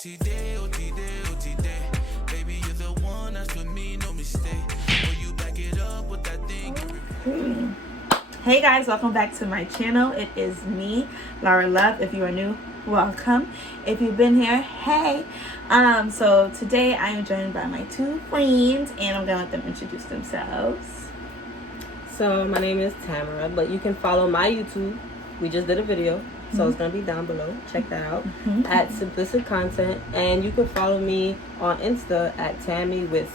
OT day, OT day, OT day. Baby, you're the one, that's with me, no mistake. Will you back it up with that thing? Hey guys, welcome back to my channel. It is me, Lara Lovee. If you are new, welcome. If you've been here, hey. So today I am joined by my two friends and I'm gonna let them introduce themselves. So my name is Tamara, but you can follow my YouTube. We just did a video, so it's gonna be down below. Check that out at Simplistic Content, and you can follow me on Insta at Tammy with,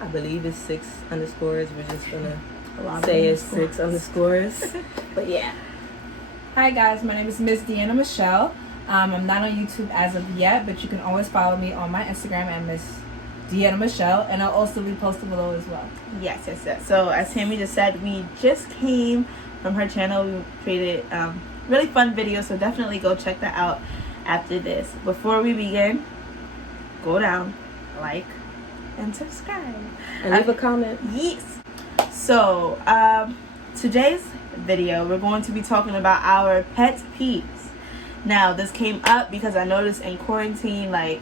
I believe it's 6 underscores. We're just gonna say it's 6 underscores. But yeah. Hi guys, my name is Miss Deanna Michelle. I'm not on YouTube as of yet, but you can always follow me on my Instagram at Miss Deanna Michelle, and I'll also be posted below as well. Yes. So as Tammy just said, we just came from her channel. We created really fun videos, so definitely go check that out after this. Before we begin, go down, like, and subscribe. And leave a comment. Yes. So today's video, we're going to be talking about our pet peeves. Now, this came up because I noticed in quarantine, like,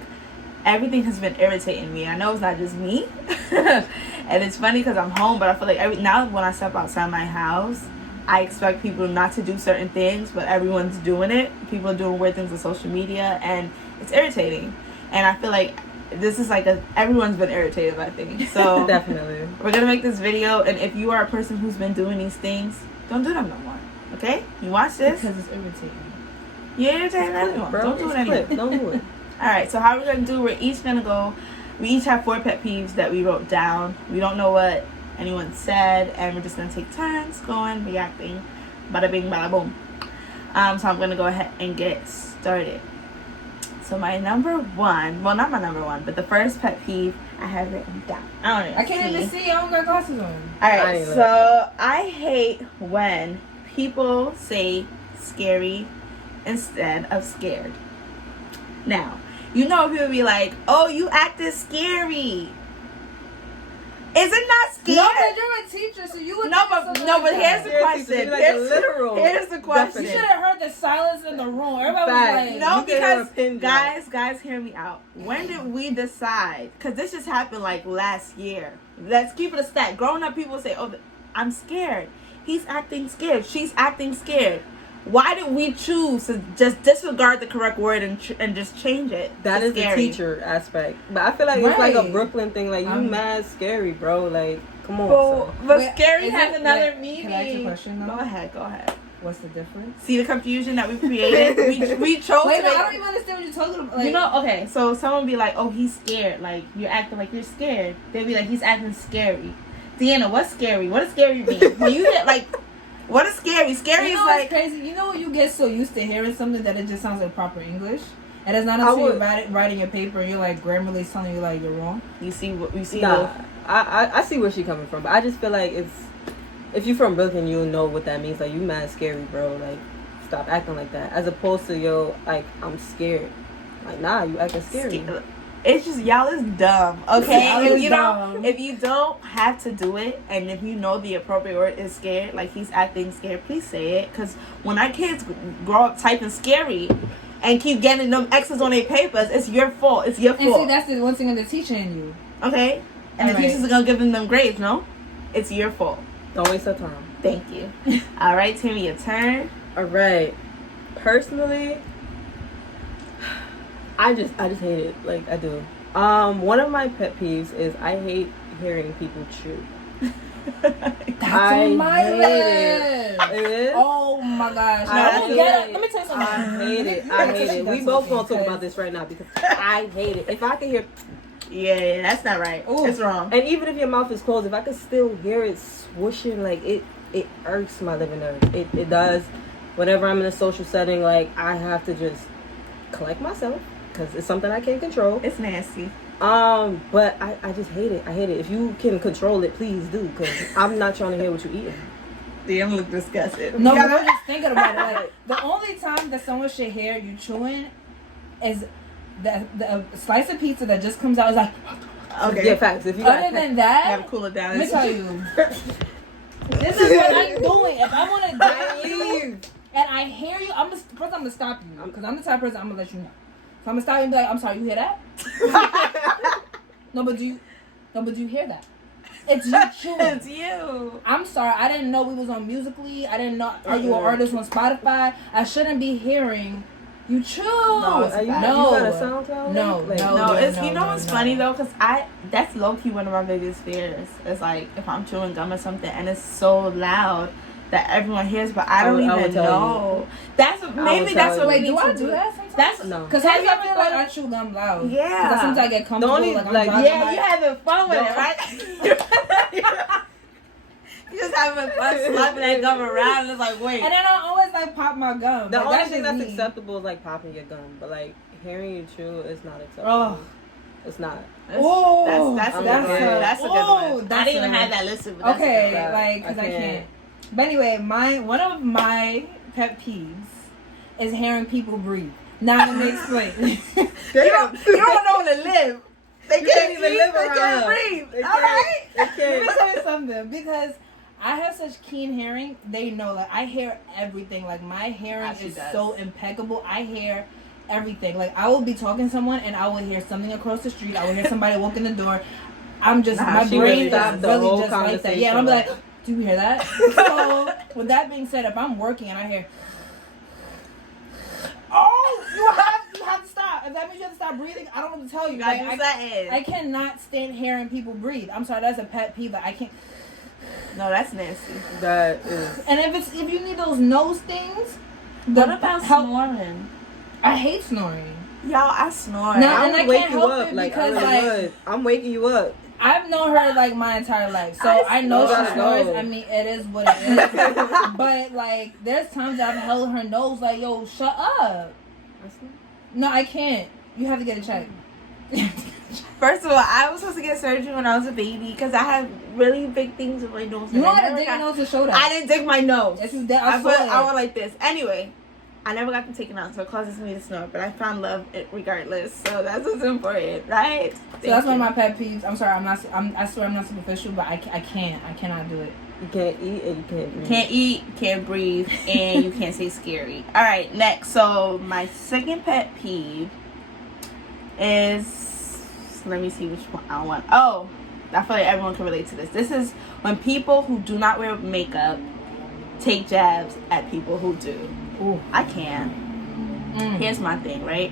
everything has been irritating me. I know it's not just me. And it's funny because I'm home, but I feel like now when I step outside my house, I expect people not to do certain things, but everyone's doing it. People are doing weird things on social media, and it's irritating. And I feel like this is like everyone's been irritated by things. So Definitely. We're going to make this video, and if you are a person who's been doing these things, don't do them no more. Okay? You watch this? Because it's irritating. You're irritating everyone. Don't do it anymore. Don't do it. Alright, so how we're going to do, we each have 4 pet peeves that we wrote down. We don't know what anyone said, and we're just going to take turns going, reacting, bada bing, bada boom. So I'm going to go ahead and get started. So my number one, well, not my number one, but the first pet peeve I have written down. I can't even see. I don't got glasses on. Alright, so I hate when people say scary instead of scared. Now, you know people be like, oh, you acted scary. Is it not scary? No, but you're a teacher, so you would but here's the question. Here's the question. You should have heard the silence in the room. Everybody was like, no, because guys, hear me out. When did we decide? Because this just happened like last year. Let's keep it a stat. Growing up, people say, oh, I'm scared. He's acting scared. She's acting scared. Why did we choose to just disregard the correct word and just change it? That is scary. the teacher aspect. But I feel like it's like a Brooklyn thing. Like, you mad scary, bro. Like, come on. But scary has another meaning. Can I ask you a question, though? Go ahead. What's the difference? See the confusion that we created? we chose Wait, to I don't even understand what you're talking about. Like, you know, okay, so someone be like, oh, he's scared. Like, you're acting like you're scared. They'd be like, he's acting scary. Deanna, what's scary? What does scary mean? When you get, like, what is scary? Scary is like crazy. You know, you get so used to hearing something that it just sounds like proper English, and it's not until you're writing your paper and you're like Grammarly's telling you like you're wrong. You see what we see. Nah, I see where she's coming from, but I just feel like if you're from Brooklyn, you'll know what that means. Like, you mad scary, bro. Like, stop acting like that. As opposed to, yo, like, I'm scared. Like, nah, you acting scary. It's just, y'all is dumb, okay? If you don't have to do it, and if you know the appropriate word is scared, like he's acting scared, please say it. Because when our kids grow up typing scary and keep getting them X's on their papers, it's your fault. It's your fault. And see, that's the one thing that they're teaching you. Okay? And the teachers are going to give them grades, no? It's your fault. Don't waste your time. Thank you. All right, Timmy, your turn. All right. Personally, I just hate it. Like, I do. One of my pet peeves is I hate hearing people chew. That's on my list. It is? Oh my gosh. Let me tell you something. I hate it. We both gonna talk about this right now because I hate it. If I can hear, yeah, that's not right. Ooh. It's wrong. And even if your mouth is closed, if I can still hear it swooshing, like it irks my living nerve. It does. Whenever I'm in a social setting, like, I have to just collect myself. Because it's something I can't control. It's nasty. But I just hate it. I hate it. If you can control it, please do. Because I'm not trying to hear what you're eating. Damn, look disgusted. No, but we're just thinking about it. Like, the only time that someone should hear you chewing is the slice of pizza that just comes out is like, okay. Yeah, facts. If you other than that, you gotta cool it down. Let me tell you. This is what I'm doing. If I want to leave and I hear you, I'm gonna stop you because I'm the type of person I'm gonna let you know. So I'm gonna stop and be like, I'm sorry, you hear that? No, but do you hear that? It's you chewing. It's you. I'm sorry, I didn't know we was on Musical.ly. I didn't know are you an artist on Spotify. I shouldn't be hearing you chew. No, it's you bad. got a SoundCloud? No, Like, No, it's you know no, what's no. funny though, cause that's low key one of my biggest fears. It's like if I'm chewing gum or something and it's so loud that everyone hears, but I don't would even tell know. That's what, maybe would that's tell what you. we Wait, need do I to do that sometimes? That's No. Because Have I you ever feel like I chew gum loud. Yeah. Because sometimes I get comfortable. only, like, I'm like, driving Yeah, my- you having fun with it, right? You just having fun slapping that gum around. And it's like, wait. And then I always like pop my gum. The Like, only that's thing just that's me. acceptable is like popping your gum, but like hearing you chew is not acceptable. Oh. It's not. Oh, that's a good that's one. a- That's a good oh, one. I that's didn't even a- have that listed. But that's Okay, a good one. like, because I I can't. can't. But anyway, one of my pet peeves is hearing people breathe. Now let me explain. You don't know where to live. They can't even live They around can't her. breathe. They All can't. right. They Let me can't. tell you something, because I have such keen hearing. They know, like, I hear everything. Like, my hearing She is does. so impeccable. I hear everything. Like, I will be talking to someone and I will hear something across the street. I will hear somebody walk in the door. I'm just, Nah, my she brain really is stopped the really whole just like that. Yeah, and I'm like, do you hear that? So, with that being said, if I'm working and I hear, oh, you have to stop. If that means you have to stop breathing, I don't know what to tell you. You gotta Like, do something. I cannot stand hearing people breathe. I'm sorry, that's a pet peeve. Like, I can't. No, that's nasty. That is. And if you need those nose things, What about help? snoring? I hate snoring. Y'all, I snore. No, I and would I wake can't you help up. it Like, because, I like, really would. I'm waking you up. I've known her like my entire life, so I know You she gotta snores. go. I mean, it is what it is. But like, there's times I've held her nose, like, yo, shut up. No, I can't. You have to get it checked. First of all, I was supposed to get surgery when I was a baby because I have really big things in my nose. You and know I how to never dig your got- nose to show that. I didn't dig my nose. Yes, you did. I saw it. went like this. Anyway, I never got them taken out, so it causes me to snore. But I found love regardless, so that's what's important, right? So that's one of my pet peeves. I'm sorry, I swear I'm not superficial, but I cannot do it. You can't eat and you can't breathe. Can't eat, can't breathe, and you can't say scary. All right, next. So my second pet peeve is, let me see which one I want. Oh, I feel like everyone can relate to this. This is when people who do not wear makeup take jabs at people who do. Ooh. I can. Here's my thing, right?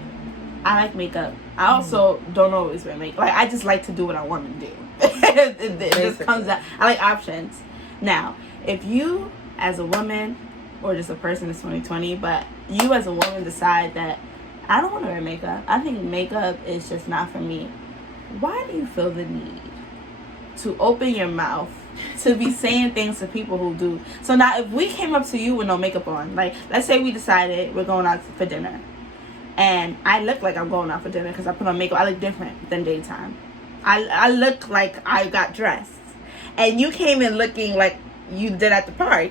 I like makeup. I also don't always wear makeup. Like, I just like to do what I want to do. it just comes out. I like options. Now, if you as a woman, or just a person, it's 2020, but you as a woman decide that I don't want to wear makeup, I think makeup is just not for me, why do you feel the need to open your mouth to be saying things to people who do? So now if we came up to you with no makeup on, like, let's say we decided we're going out for dinner, and I look like I'm going out for dinner because I put on makeup. I look different than daytime. I look like I got dressed, and you came in looking like you did at the park.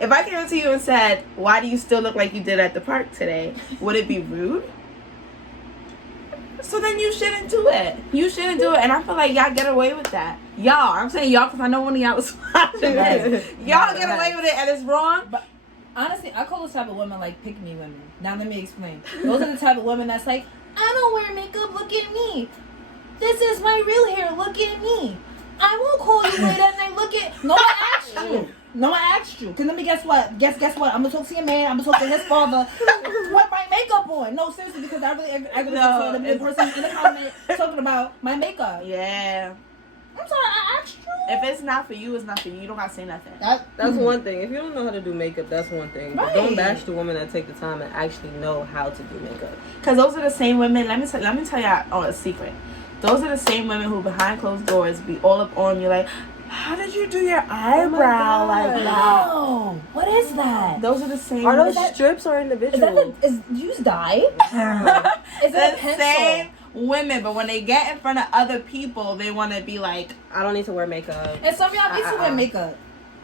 If I came up to you and said, why do you still look like you did at the park today, would it be rude? So then you shouldn't do it. You shouldn't do it. And I feel like y'all get away with that. Y'all, I'm saying y'all because I know one of y'all was watching this. Y'all get away with it and it's wrong. But honestly, I call those type of women like pick me women. Now let me explain. Those are the type of women that's like, I don't wear makeup, look at me. This is my real hair, look at me. I won't call you late at night, look at. No, I asked you. No, I asked you. Because let me guess what? Guess what? I'm going to talk to your man. I'm going to talk to his father. Put my makeup on. No, seriously, because I really aggravated the person in the comment talking about my makeup. Yeah. I'm sorry, I asked you. If it's not for you, it's not for you. You don't got to say nothing. That's one thing. If you don't know how to do makeup, that's one thing. But Right. don't bash the women that take the time and actually know how to do makeup. Because those are the same women. Let me tell y'all a secret. Those are the same women who behind closed doors be all up on you like, how did you do your eyebrow like that? Oh, what is that? Those are the same Are those women. strips or individual? Do you use dye? Is The that a pencil? same women, but when they get in front of other people, they want to be like, I don't need to wear makeup. And some of y'all need to wear makeup.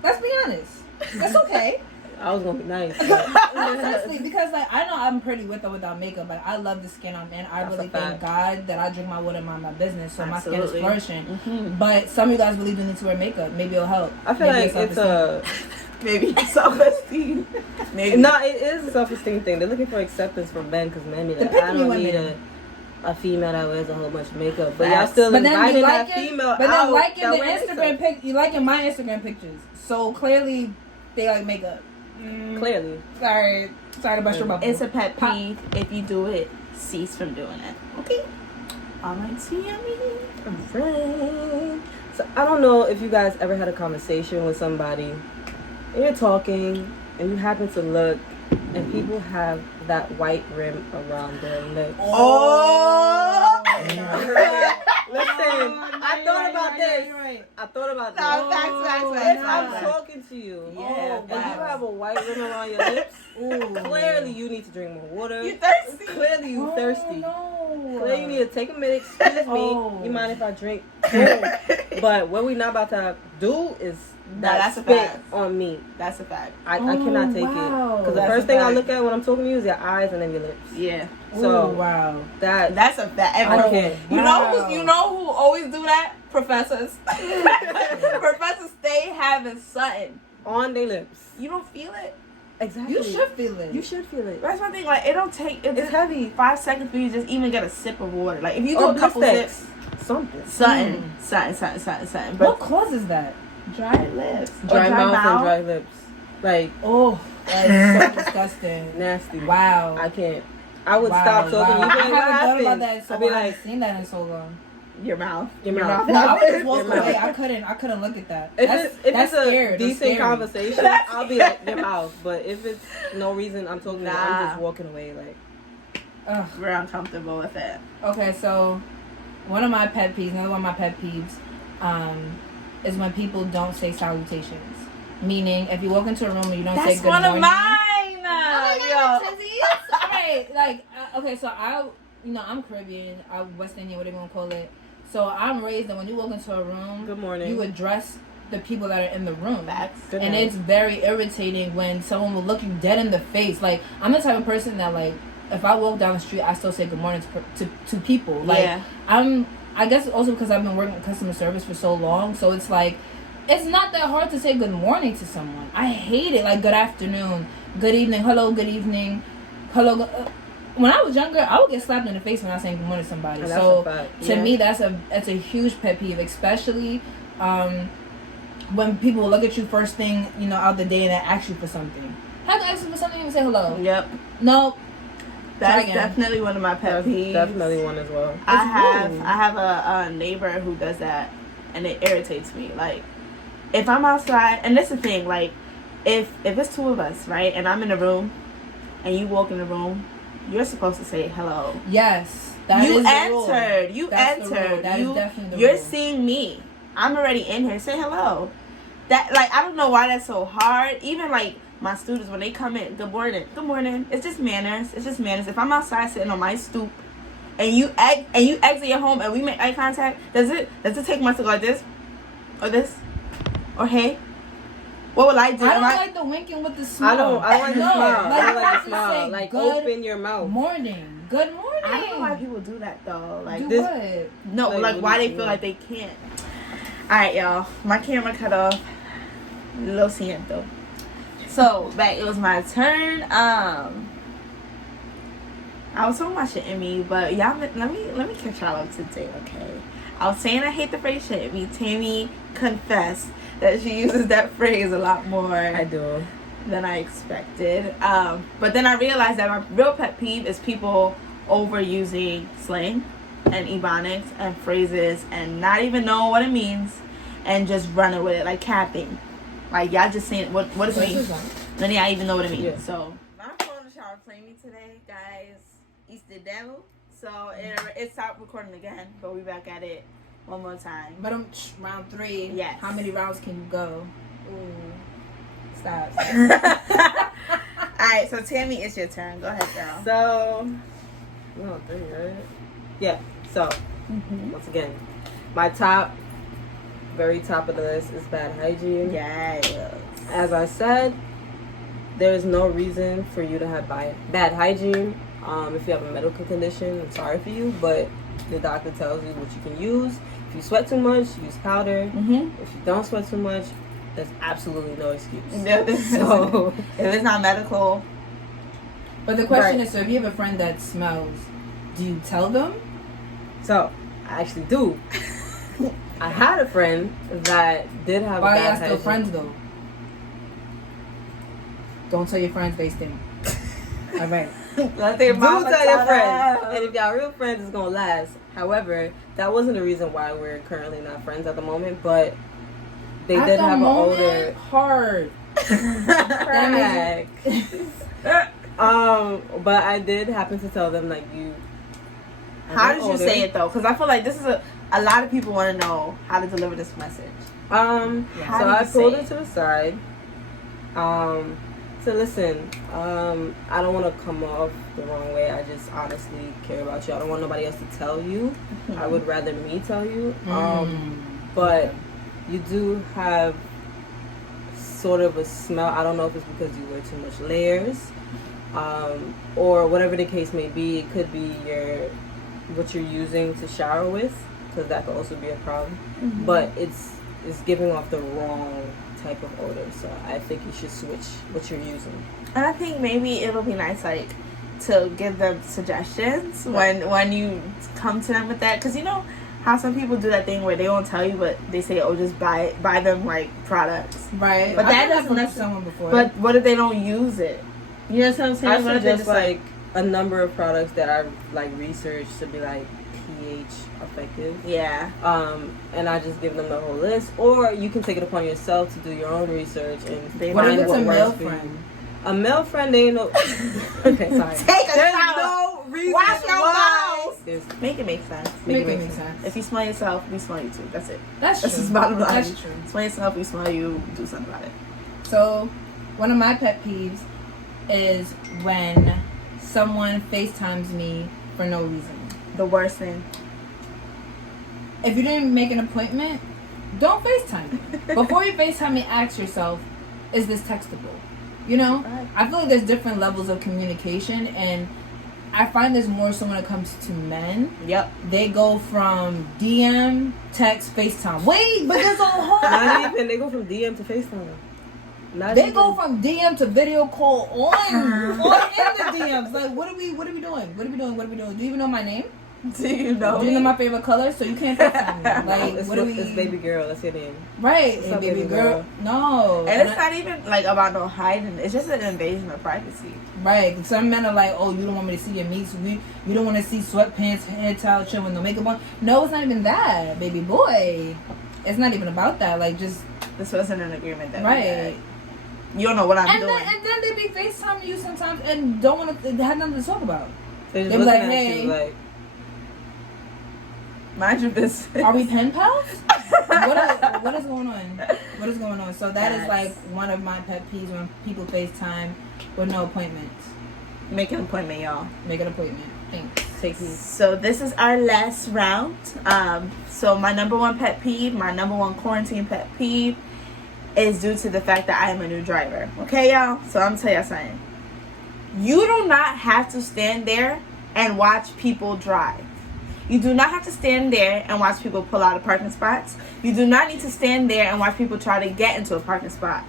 Let's be honest. That's okay. I was gonna be nice. Honestly, because like I know I'm pretty with or without makeup. Like I love the skin I'm in. I That's really a fact. thank God that I drink my water and mind my business, so my skin is Absolutely. flourishing. Mm-hmm. But some of you guys really do need to wear makeup. Maybe it'll help. I feel Maybe like it's self-esteem. maybe self-esteem. Maybe. No, it is a self-esteem thing. They're looking for acceptance from men because men be like, The pick I me don't women. need a a female that wears a whole bunch of makeup, but y'all Facts. still But then inviting you that liking, female but then out liking that the wears Instagram makeup. you liking my Instagram pictures. So clearly, they like makeup. Clearly. Sorry to bust your bubble. It's a pet peeve. If you do it, cease from doing it. Okay. All right, Right. So I don't know if you guys ever had a conversation with somebody and you're talking and you happen to look and people have that white rim around their lips. Oh. Listen, I thought about this. I thought about this. No, facts. If I'm talking to you, Yeah, and you have a white rim around your lips, clearly you need to drink more water. You thirsty? Clearly you thirsty. No. Clearly you need to take a minute. Excuse me. Oh. You mind if I drink? But what we not about to do is that's a spit fact. on me. That's a fact. I cannot take it. wow. Because the That's first a thing I fact. look at when I'm talking to you is your eyes and then your lips. Yeah. So wow. That's a fact. I can't. You know who always do that? Professors. Professors stay having something On their lips. You don't feel it. Exactly. You should feel it. You should feel it. That's my thing. Like, it don't take. It's heavy. 5 seconds for you to just even get a sip of water. Like, if you do Or a couple sticks. sips, Something. something. But What causes that? dry lips, or Dry mouth and dry lips. Like, Oh, that's so disgusting. nasty. Wow. I can't. I would Wow, stop talking. wow. You be I like, what haven't thought about happened? that in so I'd be long. I like, haven't seen that in so long. your mouth. your mouth. No, I would just walk Your mouth. away. I couldn't look at that. If That's it's a scared. That's decent scary. conversation, I'll be like, your mouth. But if it's no reason I'm talking to you, I'm Nah. just walking away. Like, Ugh. We're uncomfortable with it. Okay, so one of my pet peeves, another one of my pet peeves, is when people don't say salutations. Meaning, if you walk into a room and you don't say That's good one morning. of mine. Right, like, okay, so I'm Caribbean, I'm West Indian, whatever you want to call it. So I'm raised that when you walk into a room, good morning. you address the people that are in the room. Facts. Good And night. it's very irritating when someone will look you dead in the face. Like, I'm the type of person that, like, if I walk down the street, I still say good morning to people. Like, Yeah. I guess also because I've been working in customer service for so long, so it's like, it's not that hard to say good morning to someone. I hate it. Like, good afternoon, good evening, hello, good evening, hello. When I was younger, I would get slapped in the face when I was saying good morning to somebody. And that's So a fact. to Yeah. me, that's a huge pet peeve, especially when people look at you first thing, out the day and they ask you for something. Have to ask you for something and say hello. Yep. No. That's again. definitely one of my pet That's peeves. definitely one as well. I rude. have a neighbor who does that, and it irritates me. Like, if I'm outside, and that's the thing, like, if it's two of us, right, and I'm in a room, and you walk in the room, you're supposed to say hello. Yes. That You is the rule. entered. You That's the entered. rule. That is definitely the You're rule. seeing me. I'm already in here. Say hello. That, like, I don't know why that's so hard. Even, like, my students, when they come in, good morning. Good morning. It's just manners. It's just manners. If I'm outside sitting on my stoop, and you exit your home and we make eye contact, does it take much to go like this? Or this? Or hey? What will I do? I don't like the winking with the smile. I don't like the No, smile. like, I don't you like have the to smile. say Like, good open your mouth. morning. Good morning. I don't know why people do that though. Like, Do this- what? no, Like, like why they yeah. feel like they can't. Alright, y'all. My camera cut off. Lo siento. So, back, it was my turn. I was talking about shit in me, but y'all, let me catch y'all up today, okay? I was saying I hate the phrase shit in me. Tammy confessed that she uses that phrase a lot more I do. than I expected. But then I realized that my real pet peeve is people overusing slang and ebonics and phrases and not even knowing what it means and just running with it, like capping. Like, y'all just saying, what does it mean? Then y'all even know what it means. Yeah. So, my phone is trying to play me today, guys. It's the devil. So, it stopped recording again, but we back at it one more time. But round 3. Yes. How many rounds can you go? Ooh. Stop. Alright, so Tammy, it's your turn. Go ahead, girl. So, no, 3, right? Yeah. So, once again, my very top of the list is bad hygiene. Yes. As I said, there is no reason for you to have bad hygiene. If you have a medical condition, I'm sorry for you, but the doctor tells you what you can use. If you sweat too much, use powder. If you don't sweat too much, there's absolutely no excuse. So, if it's not medical, But the question Right. is, so if you have a friend that smells, do you tell them So, I actually do. I had a friend that did have Why a are y'all bad still hygiene. friends though? Don't tell your friends they stink. All right. Do tell your friends. And if y'all real friends, it's gonna last. However, that wasn't the reason why we're currently not friends at the moment, but they At did the have an moment, older hard. crack. But I did happen to tell them, like, you. How did you say it though? Because I feel like this is a lot of people want to know how to deliver this message. So I pulled her to the side. So listen, I don't want to come off the wrong way. I just honestly care about you. I don't want nobody else to tell you. I would rather me tell you. But you do have sort of a smell. I don't know if it's because you wear too much layers, or whatever the case may be. It could be what you're using to shower with, because that could also be a problem. But it's giving off the wrong type of odor, so I think you should switch what you're using. And I think maybe it'll be nice, like, to give them suggestions when you come to them with that, because you know how some people do that thing where they won't tell you, but they say, oh, just buy them like products, Right. But that doesn't necessarily someone before. but what if they don't use it? You know what I'm saying? I What if they suggest like a number of products that I like researched to be like pH effective. Yeah. And I just give them the whole list, or you can take it upon yourself to do your own research and What find if it's what a works male for you. friend? A male friend, they know. Okay, sorry. Take a There's shower. no reason Wash your why. mouth. There's- Make it make sense. Make it make sense. If you smell yourself, we smell you too. That's it. That's That's true. just bottom line. That's true. Smell yourself, we smell you. Do something about it. So, one of my pet peeves is when someone FaceTimes me for no reason. The worst thing. If you didn't make an appointment, don't FaceTime me. Before you FaceTime me, ask yourself, is this textable? You know? Right. I feel like there's different levels of communication, and I find this more so when it comes to men. Yep. They go from DM, text, FaceTime. Wait, but there's a whole... Not even. They go from DM to FaceTime. Not They even. go from DM to video call on in the DMs. Like, what are we doing? What are we doing? What are we doing? Do you even know my name? Do you know Do you know my favorite color? So you can't FaceTime me. Like, It's, what are we? it's baby girl. That's your name. Right, What's hey, up, baby baby girl. girl? No, And it's not even like about no hiding. It's just an invasion of privacy. right. Some men are like, oh, you don't want me to see your meats. You don't want to see sweatpants, head towel, chin with no makeup on. No, it's not even that, baby boy. It's not even about that. Like, just This wasn't an agreement that we right. had. You don't know what I'm And doing. then they be FaceTiming you sometimes and don't want to have nothing to talk about. They just They be looking like, at hey. you like, Mind your business. Are we pen pals? what is going on? What is going on? So that is Yes. like one of my pet peeves when people FaceTime with no appointments. Make an appointment, y'all. Make an appointment. Thanks. take me. So this is our last round. So my number one pet peeve, my number one quarantine pet peeve is due to the fact that I am a new driver. Okay, y'all? So I'm gonna tell y'all something. You do not have to stand there and watch people drive. You do not have to stand there and watch people pull out of parking spots. You do not need to stand there and watch people try to get into a parking spot.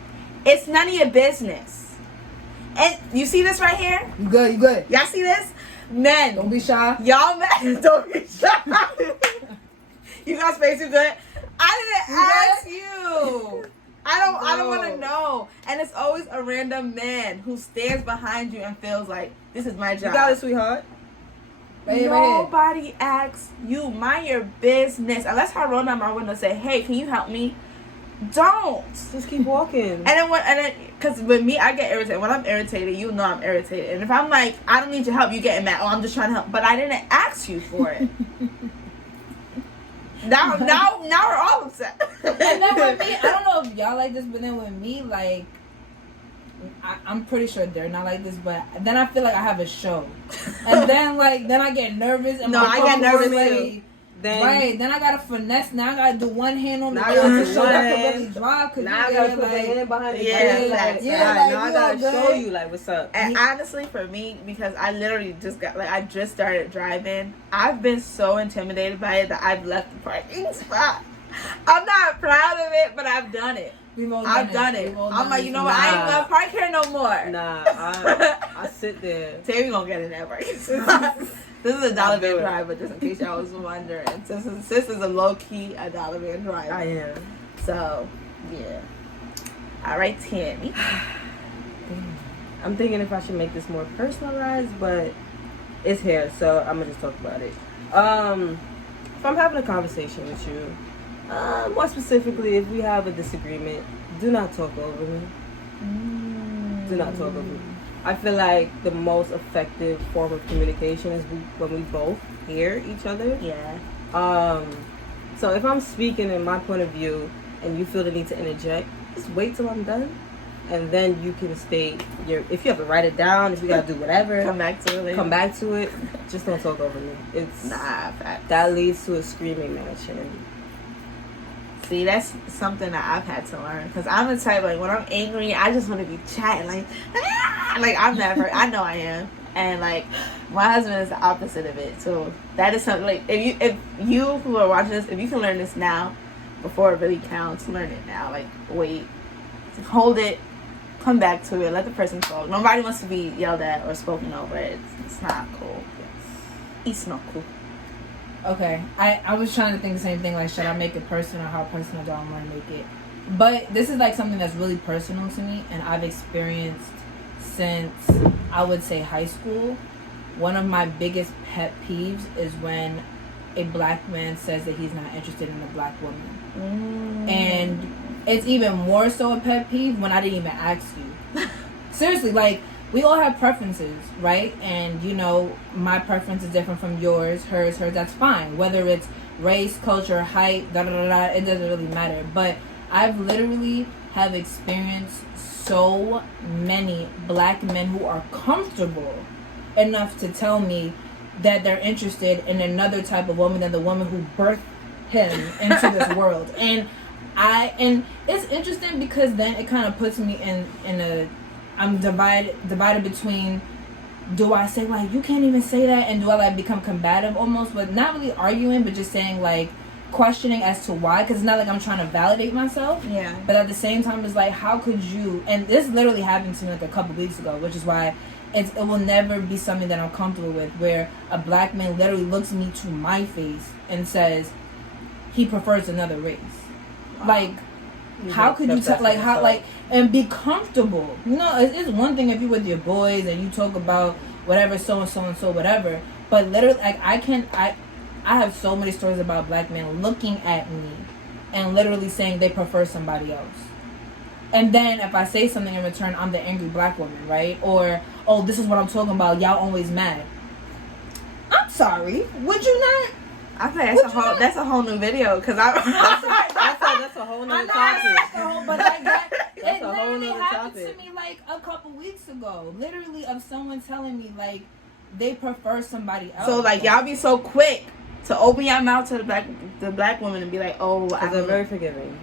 It's none of your business. And you see this right here? You good? You good? Y'all see this? Men. Don't be shy. Y'all men, don't be shy. You got space, you good? I didn't ask you. I don't want to know. And it's always a random man who stands behind you and feels like, this is my job. You got it, sweetheart. Right here. Nobody asks you. Mind your business. Unless I roll down my window and say, hey, can you help me? Don't. Just keep walking. And then, because with me, I get irritated. When I'm irritated, you know I'm irritated. And if I'm like, I don't need your help, you getting mad. Oh, I'm just trying to help. But I didn't ask you for it. now we're all upset. And then with me, I don't know if y'all like this, but then with me, like, I'm pretty sure they're not like this, but then I feel like I have a show. And then I get nervous. And No, my I get phone nervous goes too. Then Right, then I gotta finesse. Now I gotta do one hand on the Now I wheel gotta to do show one that I can hand. really drive. Cause now I you gotta get, put the like, hand behind the Yeah, back. facts. Yeah, Alright, like, now I you gotta all show good? you like what's up. And honestly, for me, because I literally just got, like, I just started driving, I've been so intimidated by it that I've left the parking spot. I'm not proud of it, but I've done it. We've all I've done it. We've all I'm done like, it. you know what? I ain't gonna park here no more. Nah, I sit there. Today we gonna get in that parking spot. This is a dollar van driver, just in case y'all was wondering. Sis is a low-key a dollar van driver. I am. So, yeah. All right, Tammy. I'm thinking if I should make this more personalized, but it's here, so I'm gonna just talk about it. If I'm having a conversation with you, more specifically, if we have a disagreement, do not talk over me. Do not talk over me. I feel like the most effective form of communication is when we both hear each other. Yeah. So if I'm speaking in my point of view and you feel the need to interject, just wait till I'm done, and then you can state if you have to write it down, if you gotta do whatever, Come back to it later. come back to it. Just don't talk over me. It's fact. that leads to a screaming match. And see, that's something that I've had to learn, because I'm the type, like, when I'm angry, I just want to be chatting, like I'm never, I know I am, and like my husband is the opposite of it. So that is something, like, if you who are watching this, if you can learn this now before it really counts, learn it now. Like, wait, hold it, come back to it, let the person talk. Nobody wants to be yelled at or spoken over. It's not cool. It's not cool. Okay, I was trying to think the same thing, like, should I make it personal, how personal do I want to make it? But this is like something that's really personal to me, and I've experienced since, I would say, high school. One of my biggest pet peeves is when a black man says that he's not interested in a black woman. And it's even more so a pet peeve when I didn't even ask you. Seriously, like, we all have preferences, right? And, you know, my preference is different from yours, hers, that's fine. Whether it's race, culture, height, it doesn't really matter. But I've literally have experienced so many black men who are comfortable enough to tell me that they're interested in another type of woman than the woman who birthed him into this world. And it's interesting because then it kind of puts me in a, I'm divided between, do I say, like, you can't even say that, and do I, like, become combative almost, but not really arguing, but just saying, like, questioning as to why, because it's not like I'm trying to validate myself. Yeah. But at the same time, it's like, how could you, and this literally happened to me like a couple weeks ago, which is why it will never be something that I'm comfortable with, where a black man literally looks me to my face and says he prefers another race. Wow. Like, how could you tell, like, how, like, and be comfortable? You know, it's one thing if you're with your boys and you talk about whatever, so and so, whatever. But literally, like, I have so many stories about black men looking at me and literally saying they prefer somebody else. And then if I say something in return, I'm the angry black woman, right? Or, oh, this is what I'm talking about, y'all always mad. I'm sorry, would you not? I think that's a whole new video, because that's a whole new topic. But like that, That's it a whole literally nother happened topic. to me like a couple weeks ago. Literally, of someone telling me like they prefer somebody else. So, like, y'all be so quick to open your mouth to the black woman and be like, oh, They're very forgiving.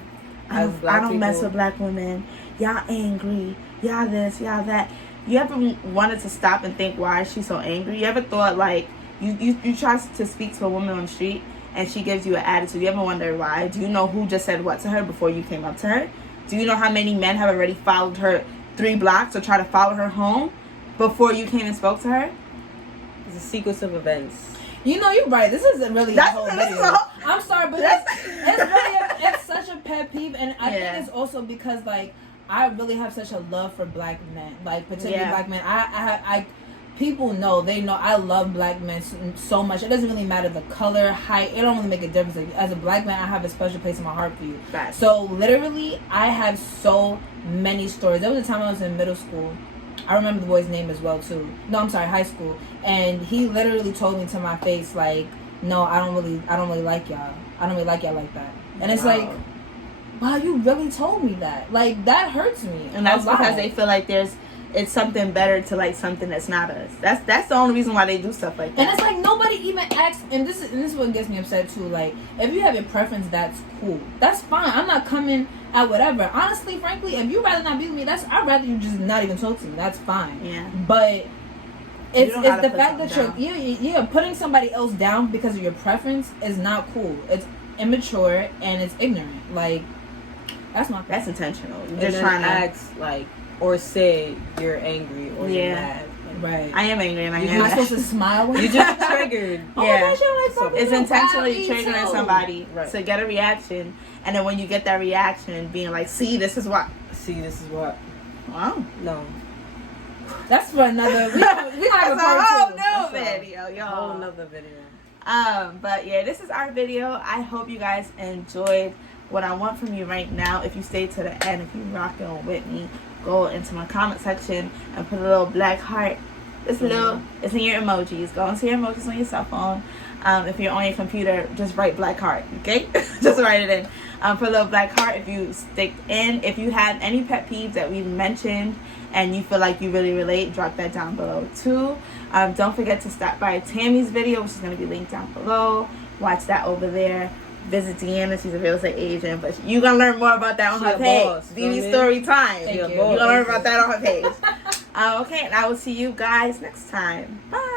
I don't mess with black women. Y'all angry. Y'all this, y'all that. You ever wanted to stop and think, why is she so angry? You ever thought, like, you try to speak to a woman on the street and she gives you an attitude. You ever wonder why? Do you know who just said what to her before you came up to her? Do you know how many men have already followed her 3 blocks or try to follow her home before you came and spoke to her? It's a sequence of events. You know, you're right. This isn't really a whole video. I'm sorry, but it's such a pet peeve, and I think it's also because, like, I really have such a love for black men, like, particularly black men. I people know, they know I love black men so much. It doesn't really matter the color, height. It don't really make a difference. As a black man, I have a special place in my heart for you. Right. So literally, I have so many stories. There was a time I was in middle school. I remember the boy's name as well too. No, I'm sorry, high school. And he literally told me to my face, like, no, I don't really like y'all. I don't really like y'all like that. And it's like, wow, you really told me that. Like, that hurts me. And that's because they feel like it's something better to like something that's not us. That's the only reason why they do stuff like that. And it's like nobody even asks, and this is what gets me upset too. Like, if you have a preference, that's cool. That's fine. I'm not coming at whatever. Honestly, frankly, if you rather not be with me, I'd rather you just not even talk to me. That's fine. Yeah. But it's the fact that you're putting somebody else down because of your preference is not cool. It's immature and it's ignorant. Like, that's intentional. You're just trying to act like, or say you're angry or you're mad. Right. I am angry and I Am am I supposed to smile when You just triggered. Oh Yeah. my gosh, you're like something It's so intentionally badly triggering too. somebody Right. to get a reaction, and then when you get that reaction, being like, "See, this is what." See, this is what. Wow. No. That's for another. We have a That's a part whole two. new That's a video, Whole y'all. nother video. But yeah, this is our video. I hope you guys enjoyed. What I want from you right now, if you stay to the end, if you rocking with me, go into my comment section and put a little black heart. It's little. It's in your emojis. Go into your emojis on your cell phone. If you're on your computer, just write black heart. Okay, just write it in. Put a little black heart if you stick in. If you have any pet peeves that we've mentioned and you feel like you really relate, drop that down below too. Don't forget to stop by Tammy's video, which is going to be linked down below. Watch that over there. Visit Deanna. She's a real estate agent, but you're going to learn more about that on her page. DD Story Time. Thank you. You're going to learn about that on her page. Okay, and I will see you guys next time. Bye.